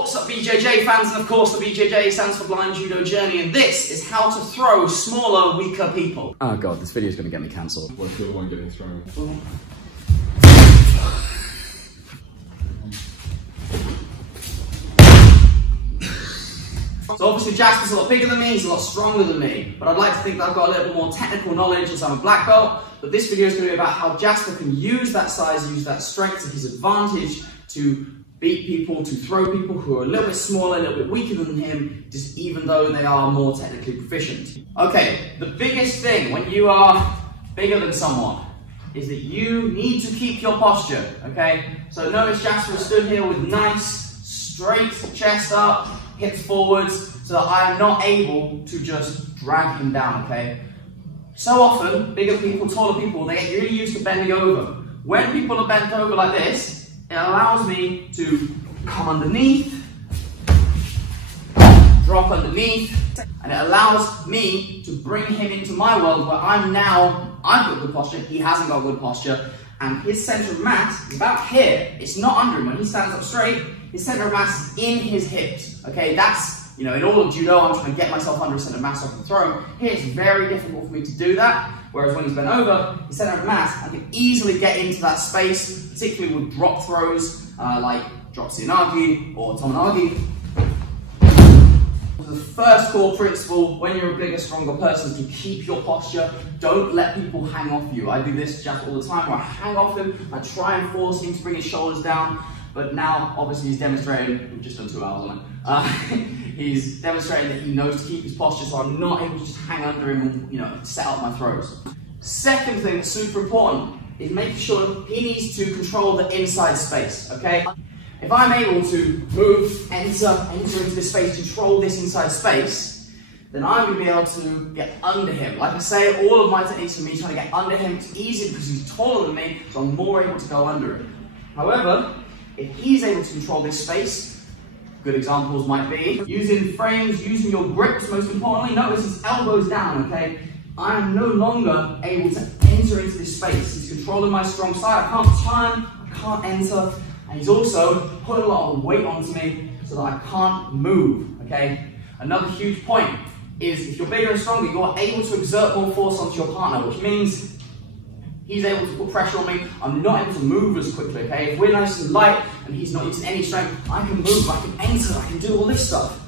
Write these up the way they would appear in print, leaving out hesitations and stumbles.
What's up, BJJ fans? And of course, the BJJ stands for Blind Judo Journey, and this is how to throw smaller, weaker people. Oh god, this video is going to get me cancelled. What if you're the one getting thrown? So obviously Jasper's a lot bigger than me, he's a lot stronger than me, but I'd like to think that I've got a little bit more technical knowledge as I'm a black belt. But this video is going to be about how Jasper can use that size, use that strength to his advantage to beat people, to throw people who are a little bit smaller, a little bit weaker than him, just even though they are more technically proficient. Okay, the biggest thing when you are bigger than someone is that you need to keep your posture, okay? So notice Jasper stood here with nice, straight chest up, hips forwards, so that I am not able to just drag him down, okay? So often, bigger people, taller people, they get really used to bending over. When people are bent over like this, it allows me to come underneath, drop underneath, and it allows me to bring him into my world where I've got good posture, he hasn't got good posture, and his center of mass is about here. It's not under him. When he stands up straight, his center of mass is in his hips. Okay, that's, you know, in all of judo, I'm trying to get myself under a center of mass off the throw. Here, it's very difficult for me to do that. Whereas when he's bent over, his center of mass, I can easily get into that space, particularly with drop throws, like drop tsunagi or tomonagi. The first core principle when you're a bigger, stronger person is to keep your posture. Don't let people hang off you. I do this just all the time where I hang off him, I try and force him to bring his shoulders down, but now obviously he's demonstrating, we've just done 2 hours on it, he's demonstrating that he knows to keep his posture, so I'm not able to just hang under him and, you know, set up my throws. Second thing that's super important is making sure he needs to control the inside space, okay? If I'm able to move, enter into this space, control this inside space, then I'm going to be able to get under him. Like I say, all of my techniques for me trying to get under him, it's easier because he's taller than me, so I'm more able to go under him. However, if he's able to control this space, good examples might be using frames, using your grips most importantly. Notice his elbows down, okay? I am no longer able to enter into this space. He's controlling my strong side. I can't turn, I can't enter. And he's also putting a lot of weight onto me so that I can't move, okay? Another huge point is if you're bigger and stronger, you're able to exert more force onto your partner, which means he's able to put pressure on me. I'm not able to move as quickly, okay? If we're nice and light and he's not using any strength, I can move, I can enter, I can do all this stuff.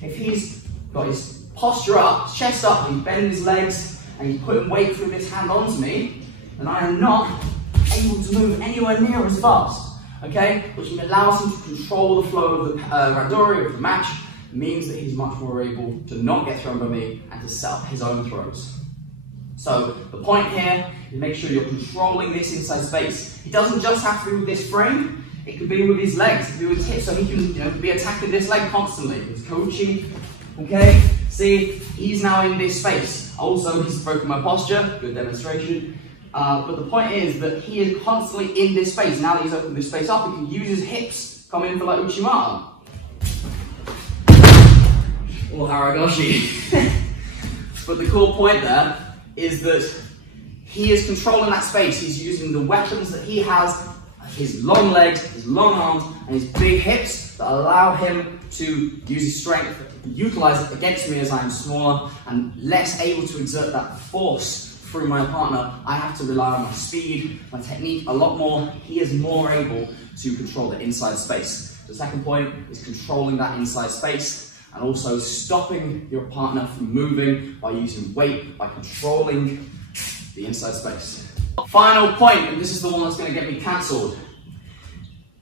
If he's got his posture up, chest up, and he's bending his legs, and he's putting weight through this hand onto me, then I am not able to move anywhere near as fast. Okay, which allows him to control the flow of the randori of the match, means that he's much more able to not get thrown by me and to set up his own throws. So the point here is make sure you're controlling this inside space. He doesn't just have to be with this frame, it could be with his legs, it could be with his hips, so he can, you know, be attacking this leg constantly. He's coaching, okay? See, he's now in this space. Also, he's broken my posture, good demonstration. But the point is that he is constantly in this space. Now that he's opened this space up, he can use his hips, come in for like Uchimata. Or Haragoshi. But the cool point there is that he is controlling that space. He's using the weapons that he has, his long legs, his long arms, and his big hips that allow him to use his strength, utilize it against me as I am smaller and less able to exert that force through my partner. I have to rely on my speed, my technique a lot more. He is more able to control the inside space. The second point is controlling that inside space and also stopping your partner from moving by using weight, by controlling the inside space. Final point, and this is the one that's going to get me cancelled.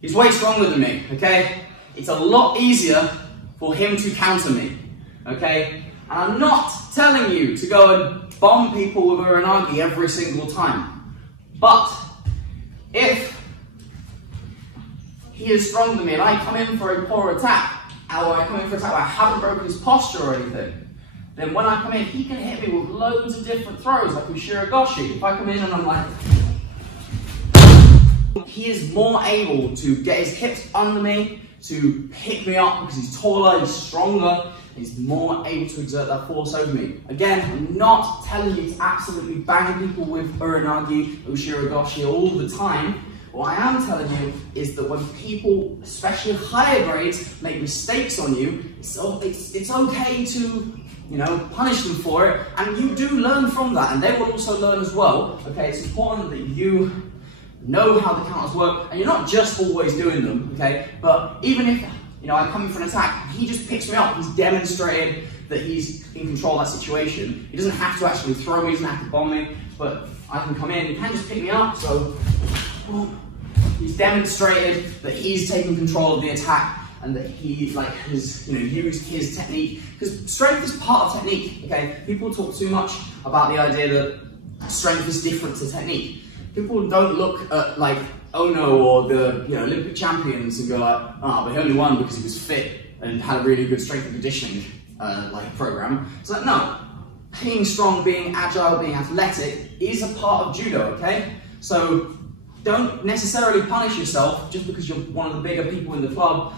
He's way stronger than me, okay? It's a lot easier for him to counter me, okay? And I'm not telling you to go and bomb people with uranagi every single time. But if he is stronger than me and I come in for a poor attack, or I come in for an attack where I haven't broken his posture or anything, then when I come in, he can hit me with loads of different throws, like with Shiragoshi. If I come in and I'm like, he is more able to get his hips under me, to pick me up because he's taller, he's stronger, he's more able to exert that force over me. Again, I'm not telling you to absolutely bang people with uranagi or Shiragoshi all the time, What I am telling you is that when people, especially higher grades, make mistakes on you, it's okay to, you know, punish them for it, and you do learn from that, and they will also learn as well. Okay, it's important that you know how the counters work, and you're not just always doing them. Okay, but even if, you know, I come in for an attack, he just picks me up. He's demonstrated that he's in control of that situation. He doesn't have to actually throw me, he doesn't have to bomb me, but I can come in, he can just pick me up, so he's demonstrated that he's taking control of the attack and that he has, you know, used his technique, because strength is part of technique. Okay, people talk too much about the idea that strength is different to technique. People don't look at like Ono or the, you know, Olympic champions and go like, ah, but he only won because he was fit and had a really good strength and conditioning program. It's like, no, being strong, being agile, being athletic is a part of judo. Okay, so don't necessarily punish yourself just because you're one of the bigger people in the club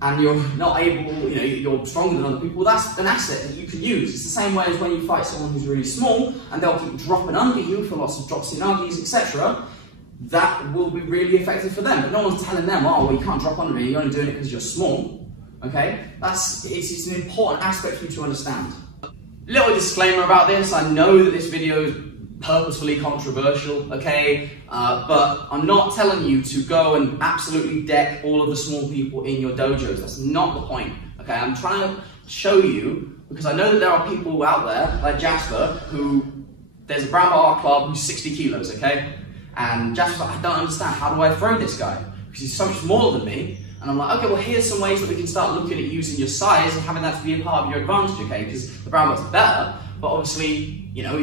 and you're not able, you know, you're stronger than other people. That's an asset that you can use. It's the same way as when you fight someone who's really small and they'll keep dropping under you for lots of drops in nagis, etc. That will be really effective for them. But no one's telling them, oh, well, you can't drop under me, you're only doing it because you're small. Okay, it's an important aspect for you to understand. Little disclaimer about this, I know that this video is purposefully controversial, okay, but I'm not telling you to go and absolutely deck all of the small people in your dojos. That's not the point, okay? I'm trying to show you, because I know that there are people out there, like Jasper, who, there's a brown belt art club who's 60 kilos, okay? And Jasper's like, I don't understand, how do I throw this guy? Because he's so much smaller than me. And I'm like, okay, well, here's some ways that we can start looking at using your size and having that to be a part of your advantage, okay? Because the brown belt's better, but obviously, you know,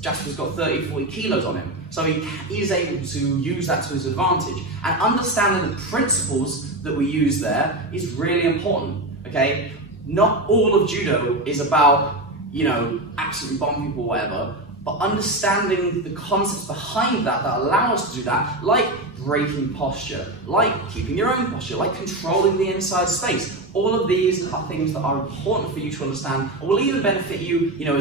Jasper's got 30, 40 kilos on him. So he is able to use that to his advantage. And understanding the principles that we use there is really important, okay? Not all of judo is about, you know, absolutely bombing people or whatever, but understanding the concepts behind that allow us to do that, like breaking posture, like keeping your own posture, like controlling the inside space. All of these are things that are important for you to understand, or will even benefit you, you know,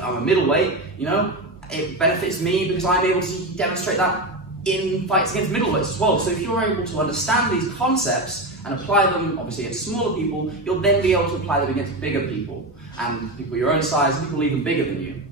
I'm a middleweight, you know, it benefits me because I'm able to demonstrate that in fights against middleweights as well. So if you're able to understand these concepts and apply them, obviously, against smaller people, you'll then be able to apply them against bigger people, and people your own size, and people even bigger than you.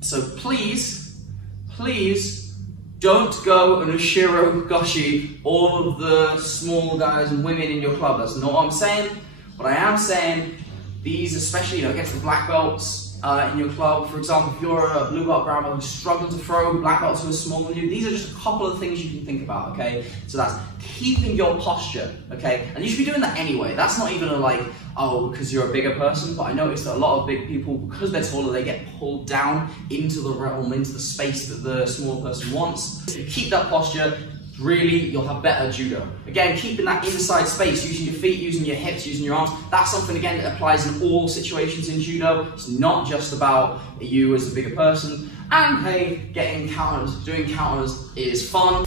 So please, please don't go and Ushiro Goshi all of the small guys and women in your club. That's not what I'm saying. But I am saying these, especially, you know, against the black belts in your club. For example, if you're a blue belt, brown belt who's struggling to throw black belts who are smaller than you, these are just a couple of things you can think about, okay? So that's keeping your posture, okay? And you should be doing that anyway. That's not even a like, oh, because you're a bigger person, but I noticed that a lot of big people, because they're taller, they get pulled down into the realm, into the space that the small person wants. If you keep that posture, really, you'll have better judo. Again, keeping that inside space, using your feet, using your hips, using your arms, that's something, again, that applies in all situations in judo. It's not just about you as a bigger person. And hey, getting counters, doing counters is fun.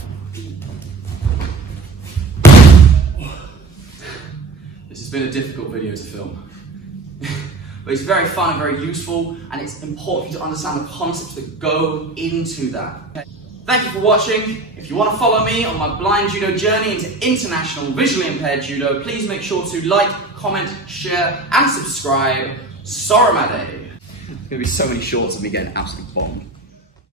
This has been a difficult video to film. But it's very fun and very useful, and it's important for you to understand the concepts that go into that. Thank you for watching. If you want to follow me on my blind judo journey into international visually impaired judo, please make sure to like, comment, share, and subscribe. Soramade. There's going to be so many shorts of me getting absolutely bombed.